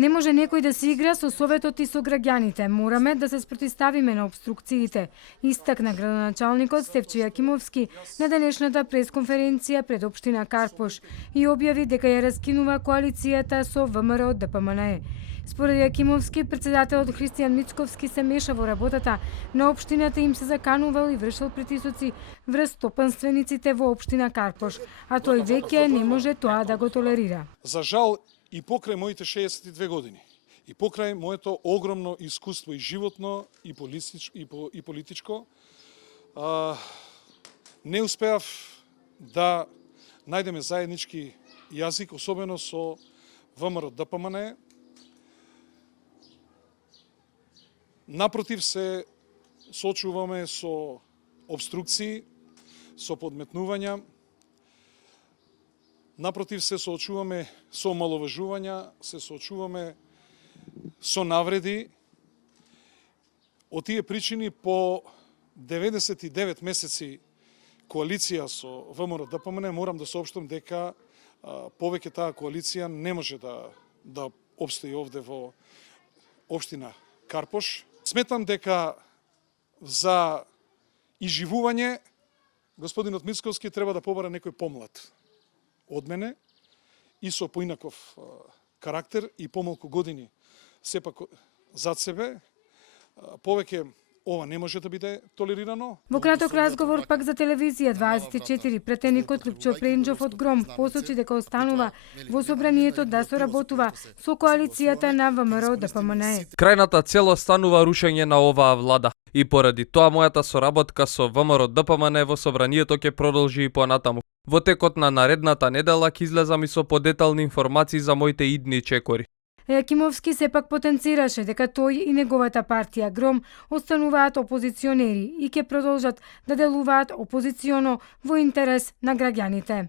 Не може некој да се игра со советот и со граѓаните. Мораме да се спротивставиме на обструкциите, истакна градоначалникот Стефчо Јакимовски на денешната пресконференција пред општина Карпош и објави дека ја раскинува коалицијата со ВМРО ДПМНЕ. Според Јакимовски, председателот Христијан Мицковски се меша во работата на општината, им се заканувал и вршил притисоци врз стопанствениците во општина Карпош, а тој веќе не може тоа да го толерира. За жал, и покрај моите 62 години, и покрај моето огромно искуство и животно, и политичко, не успеав да најдеме заеднички јазик, особено со ВМРО ДПМНЕ. Напротив, се соочуваме со обструкции, со подметнувања. Напротив, се соочуваме со омаловажувања, се соочуваме со навреди. Од тие причини по 99 месеци коалиција со ВМРО ДПМНЕ морам да соопштам дека повеќе таа коалиција не може да обстои овде во општина Карпош. Сметам дека за изживување господинот Мицковски треба да побара некој помлад од мене и со поинаков карактер и помалку години сепак зад себе. Повеќе ова не може да биде толерирано. Во краток разговор пак за телевизија 24, претеникот Лупчо Пренџов од Гром посочи дека останува во собранието да соработува со коалицијата на ВМРО ДПМНЕ. Крајната цел останува рушење на оваа влада. И поради тоа мојата соработка со ВМРО ДПМНЕ во собранието ќе продолжи и понатаму. Во текот на наредната недела ќе излезам и со подетални информации за моите идни чекори. Јакимовски сепак потенцираше дека тој и неговата партија Гром остануваат опозиционери и ќе продолжат да делуваат опозиционо во интерес на граѓаните.